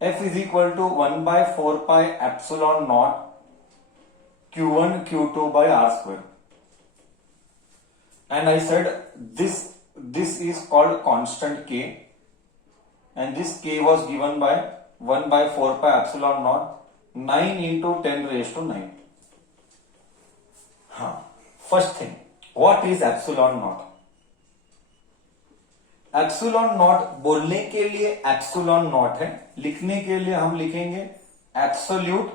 F is equal to 1 by 4 pi epsilon naught Q1 Q2 by R square. And I said this is called constant K, and this K was given by 1 by 4 pi epsilon naught 9 into 10 raised to 9. हाँ, first thing, what is epsilon not? Epsilon not बोलने के लिए epsilon naught है, लिखने के लिए हम लिखेंगे absolute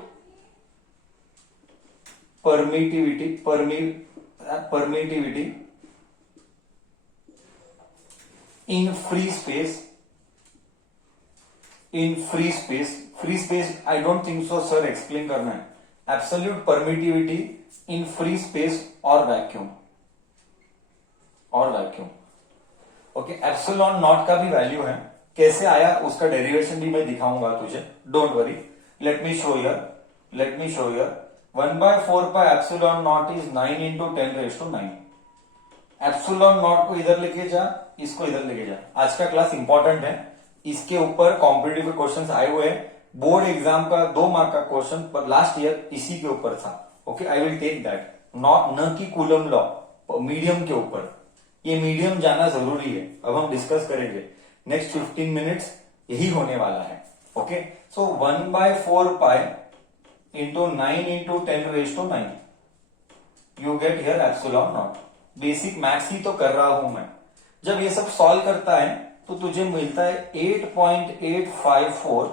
permittivity in free space I don't think so sir explain करना है. Absolute permittivity in free space और वैक्यूम. ओके, एप्सिलॉन नॉट का भी वैल्यू है, कैसे आया उसका डेरिवेशन भी मैं दिखाऊंगा तुझे, don't worry. Let me show here 1 by 4 pi epsilon not is 9 into 10 raised to 9. Epsilon not को इधर लेके जा, इसको इधर लेके जा. आज का क्लास इंपॉर्टेंट है, इसके ऊपर कॉम्पिटिटिव क्वेश्चंस आए हुए हैं. बोर्ड एग्जाम का 2 मार्क का क्वेश्चन पर लास्ट ईयर इसी के ऊपर था. Okay, I will take that, not न कि कूलम लॉ, मीडियम के ऊपर. ये मीडियम जाना जरूरी है, अब हम डिस्कस करेंगे. नेक्स्ट 15 मिनट्स यही होने वाला है. Okay, so 1 by 4 pi into 9 into 10 raised to 9, you get here epsilon naught. Basic maths ही तो कर रहा हूं मैं. जब ये सब सॉल्व करता है तो तुझे मिलता है 8.854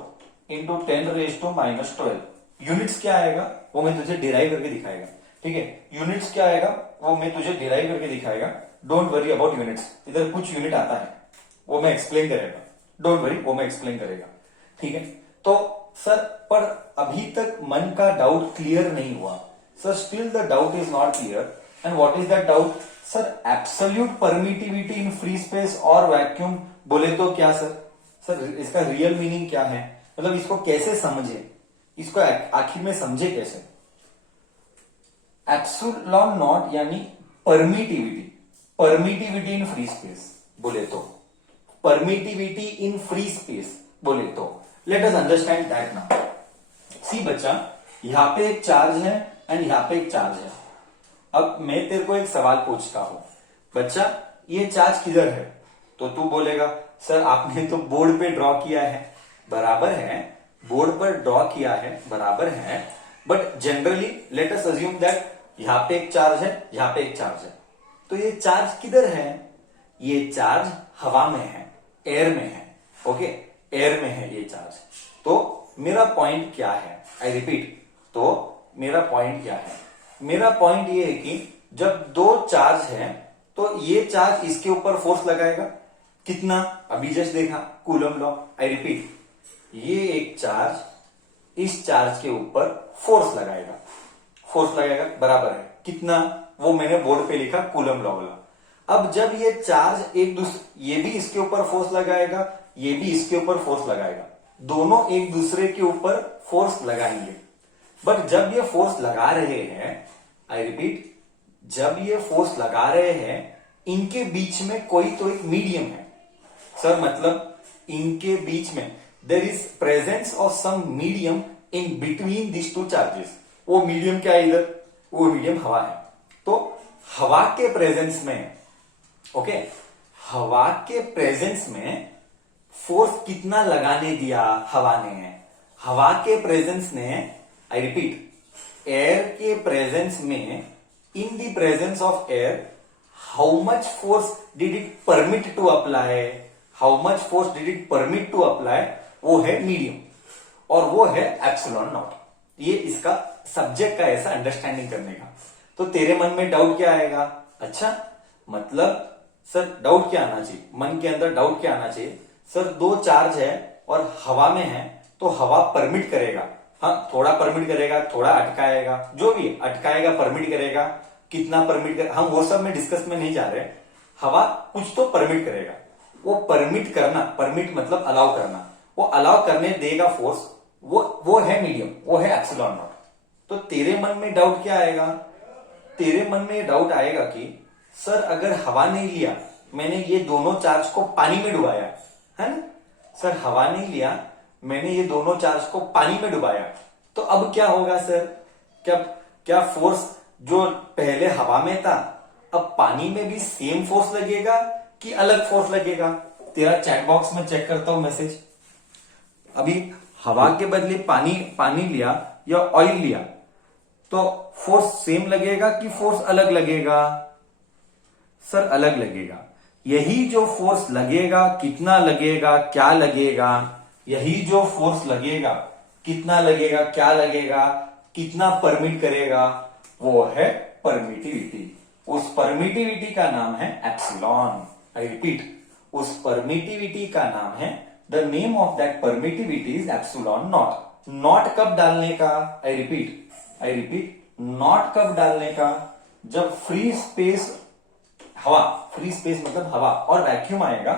into 10 raised to -12. यूनिट्स क्या आएगा वो मैं तुझे डिराइव करके दिखाएगा. ठीक है, यूनिट्स क्या आएगा वो मैं तुझे डिराइव करके दिखाएगा. डोंट वरी अबाउट यूनिट्स, इधर कुछ यूनिट आता है वो मैं एक्सप्लेन करेगा. डोंट वरी, वो मैं एक्सप्लेन करेगा. ठीक है, तो सर पर अभी तक मन का डाउट क्लियर नहीं हुआ. Sir still the doubt is not clear. And what is that doubt? Sir absolute permittivity in free space और वैक्यूम बोले तो क्या सर? सर इसका रियल मीनिंग क्या है, मतलब इसको कैसे समझे, इसको आखिर में समझे कैसे? एप्सिलॉन नॉट यानी परमिटिविटी इन फ्री स्पेस बोले तो, परमिटिविटी इन फ्री स्पेस बोले तो. Let us understand that now. See बच्चा, यहां पे एक चार्ज है एंड यहां पे एक चार्ज है. अब मैं तेरे को एक सवाल पूछता हूं, बच्चा ये चार्ज किधर है? तो तू बोलेगा सर आपने तो बोर्ड पे ड्रॉ किया है. बराबर है, बोर्ड पर ड्रॉ किया है, बराबर है. But generally let us assume that यहां पे एक चार्ज है, यहां पे एक चार्ज है. तो ये चार्ज किधर है? ये चार्ज हवा में है, एयर में है. ओके, एयर में है ये चार्ज. तो मेरा पॉइंट क्या है? आई रिपीट, तो मेरा पॉइंट क्या है? मेरा पॉइंट ये है कि जब 2 चार्ज है तो ये चार्ज इसके ऊपर फोर्स लगाएगा. कितना? अभी जस्ट देखा, कूलम लॉ. आई रिपीट, ये एक चार्ज इस चार्ज के ऊपर फोर्स लगाएगा, बराबर है. कितना? वो मैंने बोर्ड पे लिखा, कूलम लॉ वाला. अब जब ये चार्ज एक दूसरे, ये भी इसके ऊपर फोर्स लगाएगा, ये भी इसके ऊपर फोर्स लगाएगा, दोनों एक दूसरे के ऊपर फोर्स लगाएंगे. बट जब ये फोर्स लगा रहे हैं, आई रिपीट, जब ये फोर्स लगा रहे हैं, इनके बीच में कोई तो एक मीडियम है. सर मतलब इनके बीच में there is presence of some medium in between this 2 charges. वो मीडियम क्या है इधर? वो मीडियम हवा है. तो हवा के प्रेजेंस में, ओके, हवा के प्रेजेंस में फोर्स कितना लगाने दिया हवा ने? हवा के प्रेजेंस ने, आई रिपीट, एयर के प्रेजेंस में, in the presence of air, how much force did it permit to apply? वो है मीडियम, और वो है एप्सिलॉन नॉट. ये इसका सब्जेक्ट का ऐसा अंडरस्टैंडिंग करने का. तो तेरे मन में डाउट क्या आएगा? अच्छा, मतलब सर डाउट क्या आना चाहिए, मन के अंदर डाउट क्या आना चाहिए? सर 2 चार्ज है और हवा में है, तो हवा परमिट करेगा. हाँ, थोड़ा परमिट करेगा, थोड़ा अटकाएगा, जो भी अटकाएगा, परमिट करेगा. कितना परमिट कर, हम वो सब में डिस्कस में नहीं जा रहे. हवा कुछ तो परमिट करेगा. वो परमिट करना, परमिट मतलब अलाउ करना, वो अलाउ करने देगा फोर्स, वो है मीडियम, वो है एप्सिलॉन नॉट. तो तेरे मन में डाउट क्या आएगा? तेरे मन में डाउट आएगा कि सर अगर हवा नहीं लिया, मैंने ये दोनों चार्ज को पानी में डुबाया है ना, सर हवा नहीं लिया, मैंने ये दोनों चार्ज को पानी में डुबाया, तो अब क्या होगा सर? क्या क्या फोर्स जो पहले हवा में था अब पानी में भी सेम फोर्स लगेगा कि अलग फोर्स लगेगा? तेरा चैट बॉक्स में चेक करता हूं मैसेज। अभी हवा के बदले पानी लिया या ऑयल लिया, तो फोर्स सेम लगेगा कि फोर्स अलग लगेगा? सर अलग लगेगा। यही जो फोर्स लगेगा, कितना लगेगा, क्या लगेगा, यही जो फोर्स लगेगा, कितना लगेगा, क्या लगेगा, कितना परमिट करेगा, वो है परमिटिविटी। उस परमिटिविटी का नाम है एप्सिलॉन। आई रिपीट, उस परमिटिविटी का नाम है, the name of that permittivity is epsilon not. Not कब डालने का? आई रिपीट, नॉट कब डालने का? जब फ्री स्पेस हवा, फ्री स्पेस मतलब हवा और वैक्यूम आएगा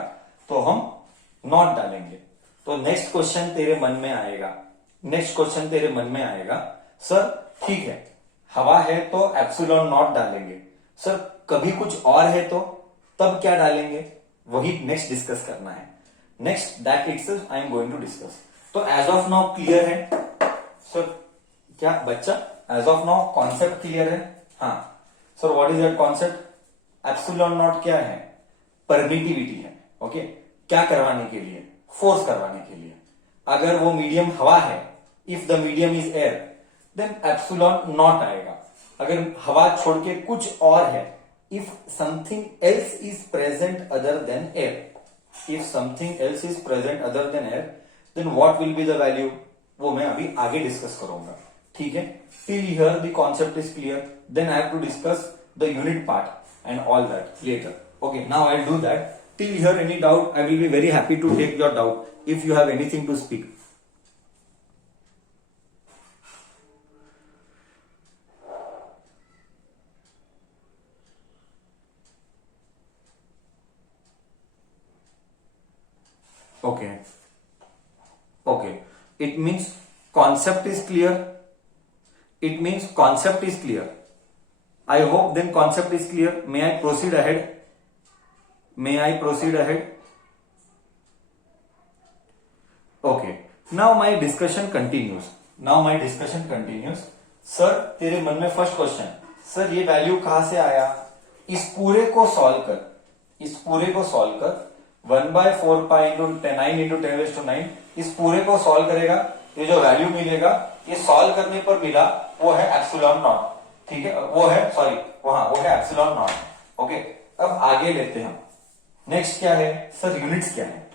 तो हम नॉट डालेंगे। तो नेक्स्ट क्वेश्चन तेरे मन में आएगा, सर ठीक है हवा है तो एप्सिलॉन नॉट डालेंगे, सर कभी कुछ और है तो तब क्या डालेंगे? वही नेक्स्ट डिस्कस करना है। Next that itself I am going to discuss. तो एज ऑफ नाउ क्लियर है सर? क्या बच्चा as of now concept clear है? हाँ sir, what is that concept? Epsilon naught क्या है? परमिटिविटी है। ओके, क्या करवाने के लिए? फोर्स करवाने के लिए। अगर वो मीडियम हवा है, if the medium is air, then epsilon naught आएगा। अगर हवा छोड़ के कुछ और है, if something else is present other than air, if something else is present other than air, then what will be the value? वो मैं अभी आगे डिस्कस करूंगा। ठीक है, till here the concept is clear, then I have to discuss the unit part and all that later. Okay, now I'll do that. Till here any doubt, I will be very happy to take your doubt if you have anything to speak. Okay, it means concept is clear. I hope then concept is clear. May I proceed ahead? Okay, now my discussion continues. Sir तेरे मन में first question, sir ये value कहां से आया? इस पूरे को सॉल्व कर 1/4 इंटू 9 इंटू 10⁹, इस पूरे को सॉल्व करेगा, ये जो वैल्यू मिलेगा, ये सॉल्व करने पर मिला वो है एप्सिलॉन नॉट। ठीक है, वो है एप्सिलॉन नॉट। ओके, अब आगे लेते हैं हम। नेक्स्ट क्या है सर? यूनिट्स क्या है?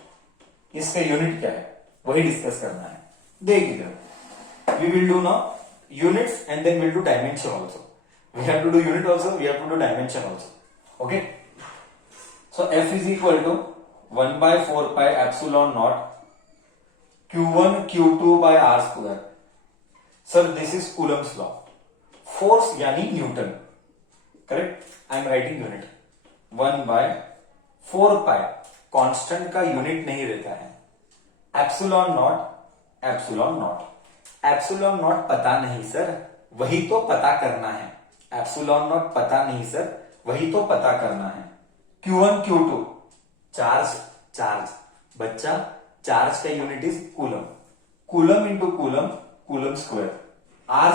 इसका यूनिट क्या है वही डिस्कस करना है। देख इधर, we will do now units and then will do dimension also. We have to do unit also, we have to do dimension also. Okay, so F is equal to 1/4 pi epsilon naught Q1 Q2 by R square. Sir this is Coulomb's law. Force यानी newton, correct? I am writing unit 1/4 pi, constant का unit नहीं रहता है। Epsilon not पता नहीं sir, वही तो पता करना है। एप्सिलॉन नॉट पता नहीं सर, वही तो पता करना है। Q1 Q2 चार्ज बच्चा, चार्ज का unit is coulomb into coulomb square. R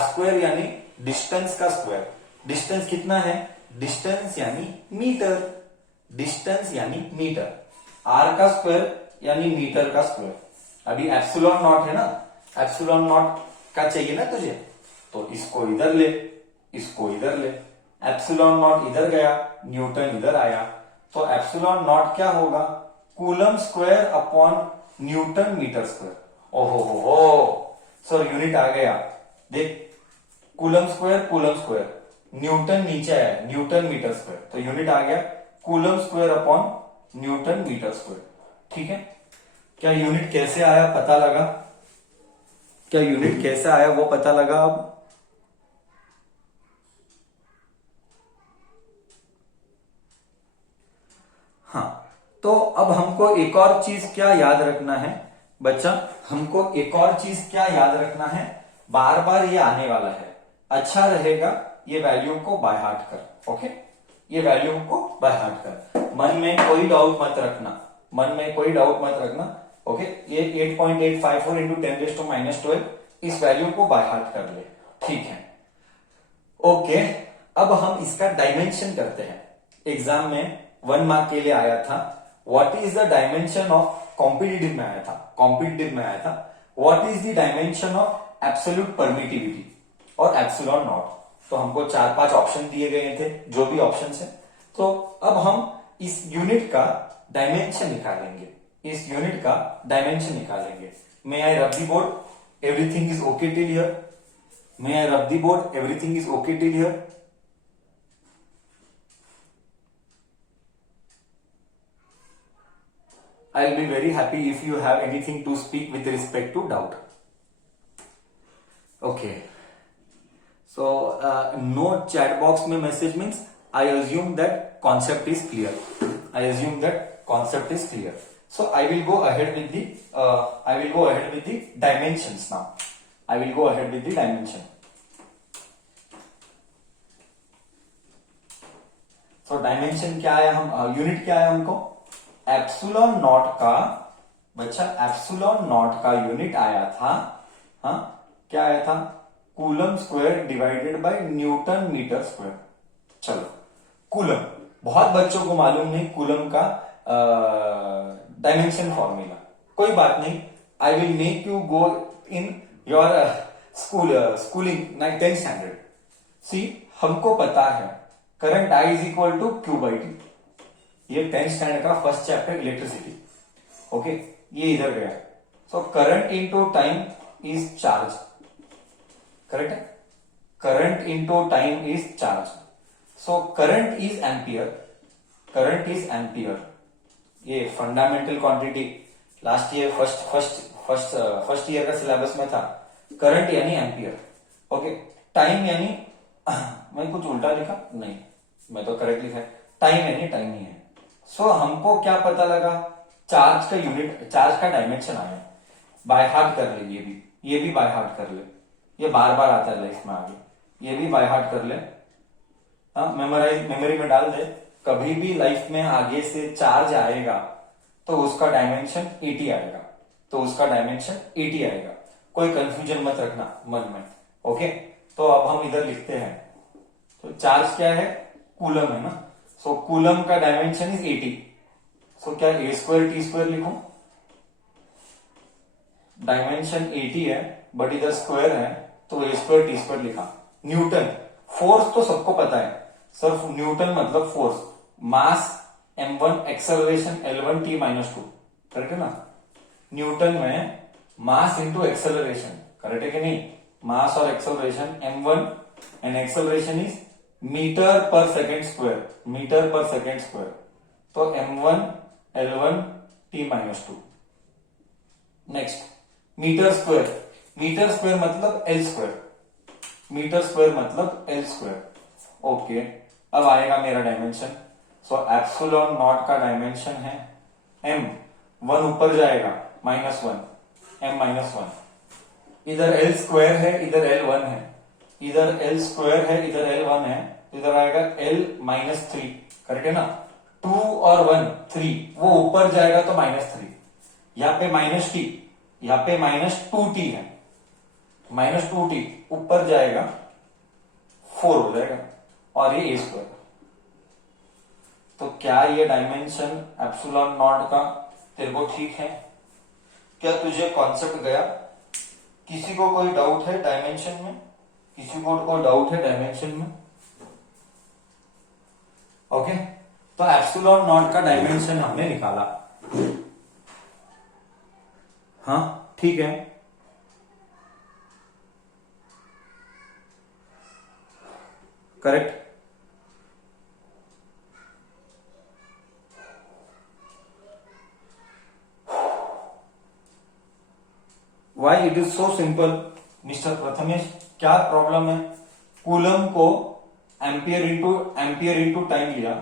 square यानी डिस्टेंस का स्क्वायर। डिस्टेंस कितना है? डिस्टेंस यानी मीटर। आर का स्क्वायर यानी मीटर का स्क्वायर। अभी एप्सिलॉन नॉट है ना, एप्सिलॉन नॉट का चाहिए ना तुझे, तो इसको इधर ले, एप्सिलॉन नॉट इधर गया, न्यूटन इधर आया, तो एप्सिलॉन नॉट क्या होगा? Coulomb square upon newton metre square. ओहो सर यूनिट आ गया। देख, कूलम स्क्वायर, न्यूटन नीचे आया, न्यूटन मीटर स्क्वायर, तो यूनिट आ गया coulomb square upon newton metre square. ठीक है, क्या यूनिट कैसे आया पता लगा? वो पता लगा अब? हाँ, तो अब हमको एक और चीज क्या याद रखना है बच्चा? बार बार ये आने वाला है, अच्छा रहेगा ये वैल्यू को बाय हार्ट कर। ओके, ये वैल्यू को बाय हार्ट कर, मन में कोई डाउट मत रखना। ओके, ये 8.854 इंटू 10⁻⁻12 इस वैल्यू को बाय हार्ट कर ले, ठीक है। ओके, अब हम इसका डायमेंशन करते हैं। एग्जाम में 1 मार्क के लिए आया था, what is the dimension of, competitive में आया था, what is the dimension of absolute permittivity और एप्सिलॉन नॉट। तो हमको 4-5 ऑप्शन दिए गए थे, जो भी ऑप्शन है। तो अब हम इस यूनिट का डायमेंशन निकालेंगे, may I rub the board, everything is okay till here, I'll be very happy if you have anything to speak with respect to doubt. Okay. So no chat box में message means I assume that concept is clear. So I will go ahead with the dimensions now. So dimension क्या है, हम unit क्या है हमको, epsilon naught का, बच्चा epsilon naught का यूनिट आया था, हाँ क्या आया था, coulomb square divided by newton metre square. चलो कूलम, बहुत बच्चों को मालूम नहीं कूलम का डायमेंशन फॉर्मूला, कोई बात नहीं, I will make you go in your schooling 10th standard. See, हमको पता है current I is equal to Q by T, ये 10th स्टैंडर्ड का फर्स्ट चैप्टर इलेक्ट्रिसिटी। ओके, ये इधर गया। So current into time is charge, correct है, current into time is charge. So current is ampere, ये fundamental quantity last year first year का syllabus में था। करंट यानी एम्पियर, ओके, टाइम यानी मैं कुछ उल्टा लिखा नहीं, मैं तो करेक्ट लिखा है, टाइम यानी टाइम ही है। सो हमको क्या पता लगा, चार्ज का यूनिट, चार्ज का डायमेंशन आया, बाय हार्ट कर ले, ये भी बाय हार्ट कर ले, ये बार बार आता है लाइफ में आगे, ये भी बाय हार्ट कर ले, मेमोरी में डाल दे, कभी भी लाइफ में आगे से चार्ज आएगा तो उसका डायमेंशन 80 आएगा, कोई कंफ्यूजन मत रखना मन में, ओके। तो अब हम इधर लिखते हैं, तो चार्ज क्या है, कूलम है ना, सो कूलम का डायमेंशन इज 80। सो क्या a स्क्वायर टी स्क्वायर लिखूं, डायमेंशन 80 है बट इधर स्क्वायर है तो a स्क्वायर टी स्क्वायर लिखा। न्यूटन, फोर्स तो सबको पता है सर, न्यूटन मतलब फोर्स, मास m1, acceleration L1 t-2, correct है ना। न्यूटन में मास इंटू एक्सेलरेशन, करेक्ट है कि नहीं, मास और acceleration m1 and acceleration is metre per second square, तो m1 L1 t-2। Next metre square मतलब L स्क्वायर, ओके। अब आएगा मेरा डायमेंशन, सो एप्सिलॉन नॉट का डायमेंशन है m, 1 ऊपर जाएगा -1, m-1, इधर L स्क्वायर है, इधर L1 है, इधर आएगा L-3, करेक्ट है ना। 2 और 1 3, वो ऊपर जाएगा तो -3, यहाँ पे -t, यहाँ पे -2t है, -2t ऊपर जाएगा 4 हो जाएगा, और ये a स्क्वायर। तो क्या ये डायमेंशन एप्सिलॉन नॉट का तेरे को ठीक है, क्या तुझे कॉन्सेप्ट गया, किसी को कोई डाउट है डायमेंशन में, ओके। तो एप्सिलॉन नॉट का डायमेंशन हमने निकाला, हाँ ठीक है, correct. Why it is so simple mister Prathamesh, क्या प्रॉब्लम है, कूलम को एम्पियर इंटू टाइम लिया,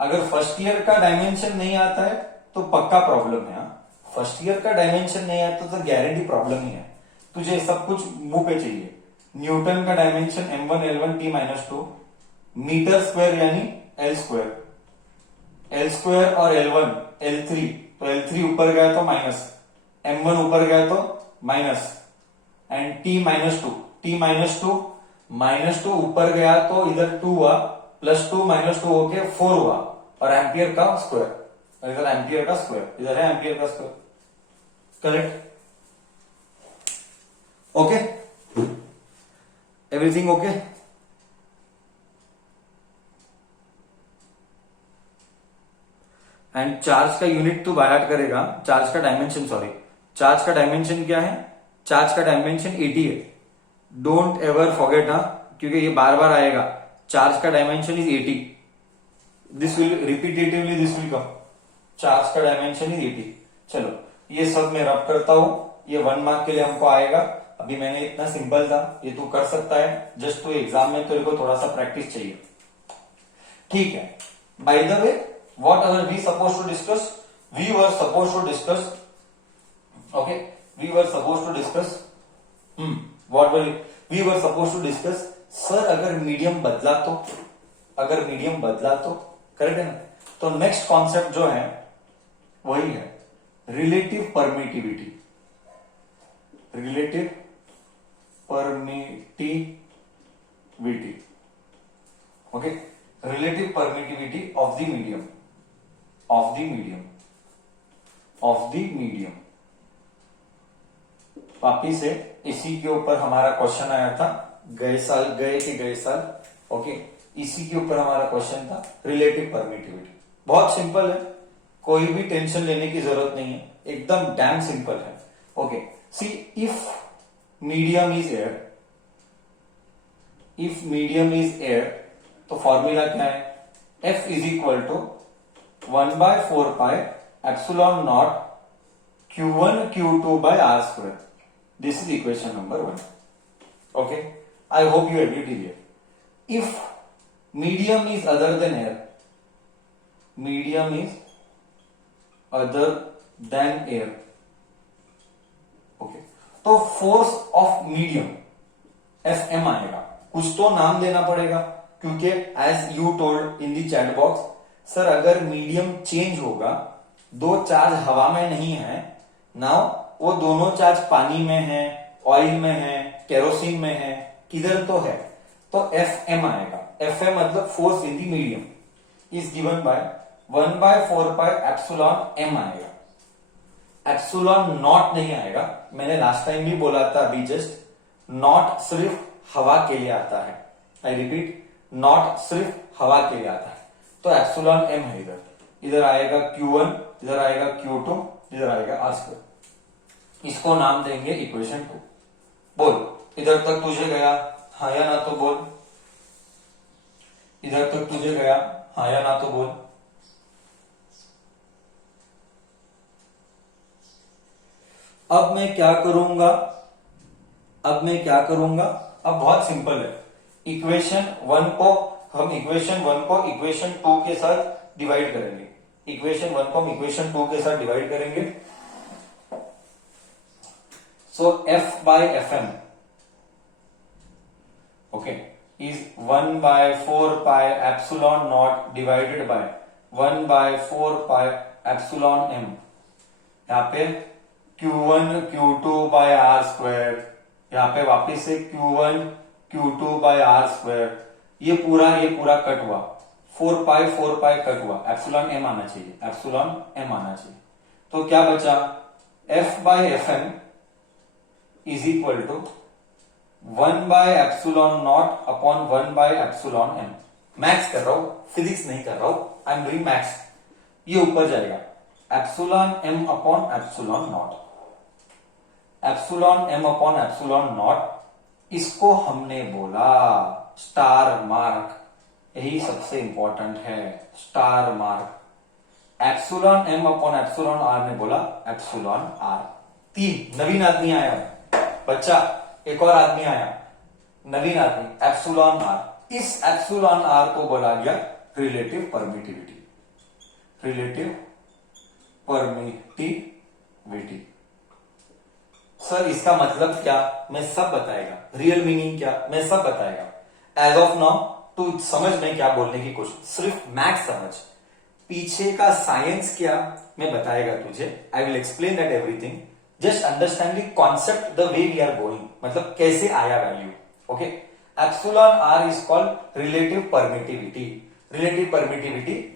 अगर फर्स्ट ईयर का डायमेंशन नहीं आता है तो पक्का प्रॉब्लम है, फर्स्ट ईयर का डायमेंशन नहीं आता तो गारंटी प्रॉब्लम ही है, तुझे सब कुछ मुंह पे चाहिए। न्यूटन का dimension m1 L1 t-2, metre square यानी L स्क्वायर और L1 L3, तो L3 ऊपर गया तो माइनस, m1 ऊपर गया तो minus, and t minus two ऊपर गया तो इधर 2 हुआ, प्लस 2 माइनस 2 होके 4 हुआ, और एम्पियर का स्क्वायर, इधर एम्पियर का स्क्वायर, इधर है एम्पियर का square, correct? Okay, everything okay? And charge का यूनिट तो बाय हार्ट करेगा, चार्ज का डायमेंशन, सॉरी, चार्ज का डायमेंशन क्या है? चार्ज का डायमेंशन 80 है, डोंट एवर फॉरगेट, हा, क्योंकि ये बार बार आएगा। चार्ज का dimension is 80, this will repetitively this will come, charge का डायमेंशन इज 80। चलो ये सब मैं रब करता हूं, ये 1 मार्क के लिए हमको आएगा। अभी मैंने इतना सिंपल था, ये तू कर सकता है, जस्ट तो एग्जाम में तेरे को थोड़ा सा प्रैक्टिस चाहिए, ठीक है? By the way, what are we supposed to discuss? We were supposed to discuss, okay, we were supposed to discuss, what were we were supposed to discuss, sir अगर मीडियम बदला तो, अगर मीडियम बदला तो, correct है ना? तो next concept जो है वही है relative permittivity, relative permittivity, okay, relative permittivity of the medium, of the medium, of the medium. वापिस से इसी के ऊपर हमारा क्वेश्चन आया था गए साल, ओके, इसी के ऊपर हमारा क्वेश्चन था रिलेटिव परमिटिविटी। बहुत सिंपल है, कोई भी टेंशन लेने की जरूरत नहीं है, एकदम डैम सिंपल है। Okay, see if medium is air, if medium is air, तो फॉर्मूला क्या है? F is equal to 1/4 pi epsilon naught Q1 Q2 by R square. This is equation number 1. Okay, I hope you agree here. If medium is other than air, medium is other than air, okay, तो force of medium Fm आएगा, कुछ तो नाम देना पड़ेगा, क्योंकि as you told in the chat box, sir अगर medium change होगा, दो चार्ज हवा में नहीं है, नाउ वो दोनों चार्ज पानी में है, ऑयल में है, केरोसिन में है, किधर तो है, तो Fm आएगा। Fm मतलब force in the medium is given by 1/4 pi epsilon m आएगा, एप्सिलॉन नॉट नहीं आएगा। मैंने लास्ट टाइम भी बोला था, अभी जस्ट, नॉट सिर्फ हवा के लिए आता है, आई रिपीट, नॉट सिर्फ हवा के लिए आता है, तो एप्सिलॉन m है इधर, इधर आएगा Q1, इधर आएगा Q2, इधर आएगा R स्क्वायर। इसको नाम देंगे इक्वेशन 2। बोल, इधर तक तुझे गया, हाँ या ना तो बोल, इधर तक तुझे गया, हाँ या ना तो बोल। अब मैं क्या करूंगा, अब मैं क्या करूंगा, अब बहुत सिंपल है, इक्वेशन 1 को हम इक्वेशन 1 को इक्वेशन 2 के साथ डिवाइड करेंगे, इक्वेशन 1 को हम इक्वेशन 2 के साथ डिवाइड करेंगे। सो F by Fm, okay, is 1/4 pi epsilon not divided by 1/4 pi epsilon m, यहां पे Q1 Q2 bye R square, यहां पे वापिस से Q1 Q2 bye R square, ये पूरा कट हुआ, 4 पाई कट हुआ, एप्सिलॉन m आना चाहिए, एप्सिलॉन m आना चाहिए। तो क्या बचा? F by Fm is equal to 1/एप्सिलॉन नॉट अपॉन 1/एप्सिलॉन m। मैथ्स कर रहा हूं, फिजिक्स नहीं कर रहा हूं, आई एम डूइंग मैथ्स। ये ऊपर जाएगा, epsilon m upon epsilon not, epsilon m upon epsilon not, इसको हमने बोला स्टार मार्क, यही सबसे इंपॉर्टेंट है, star mark. Epsilon m upon epsilon r ने बोला एप्सिलॉन r। 3 नवीन आदमी आया बच्चा, एक और आदमी आया नवीन आदमी, एप्सिलॉन r। इस एप्सिलॉन r को बोला गया relative permittivity, relative permittivity. Sir इसका मतलब क्या, मैं सब बताएगा, रियल मीनिंग क्या, मैं सब बताएगा। एज ऑफ नाउ तू समझ में क्या बोलने की कोशिश, सिर्फ मैथ्स समझ, पीछे का साइंस क्या मैं बताएगा तुझे, I will explain that everything, just understand the concept the way we are going, मतलब कैसे आया वैल्यू। Okay, epsilon R is called relative permittivity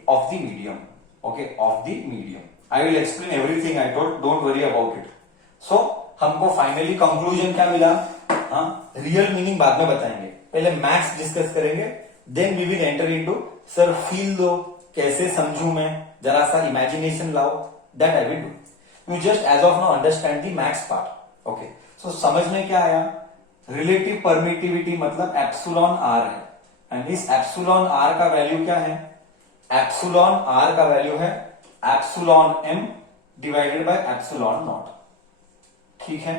of the medium. Okay, of the medium. I will explain everything I told, don't worry about it. So हमको finally conclusion क्या मिला? हाँ, real meaning बाद में बताएंगे, पहले मैथ्स डिस्कस करेंगे, then we will enter into sir feel दो, कैसे समझू मैं, जरा सा इमेजिनेशन लाओ, that I will do. You just as of now understand the maths part. Okay, so समझ में क्या आया? रिलेटिव परमिटिविटी मतलब एप्सिलॉन आर है, एंड इस एप्सिलॉन आर का वैल्यू क्या है? एप्सिलॉन आर का वैल्यू है epsilon m divided by epsilon naught. ठीक है,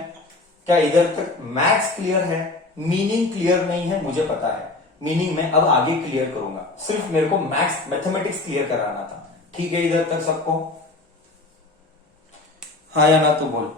क्या इधर तक मैथ्स क्लियर है? मीनिंग क्लियर नहीं है, मुझे पता है, मीनिंग मैं अब आगे क्लियर करूंगा, सिर्फ मेरे को मैथ्स मैथमेटिक्स क्लियर कराना था। ठीक है, इधर तक सबको? हाँ या ना तो बोल।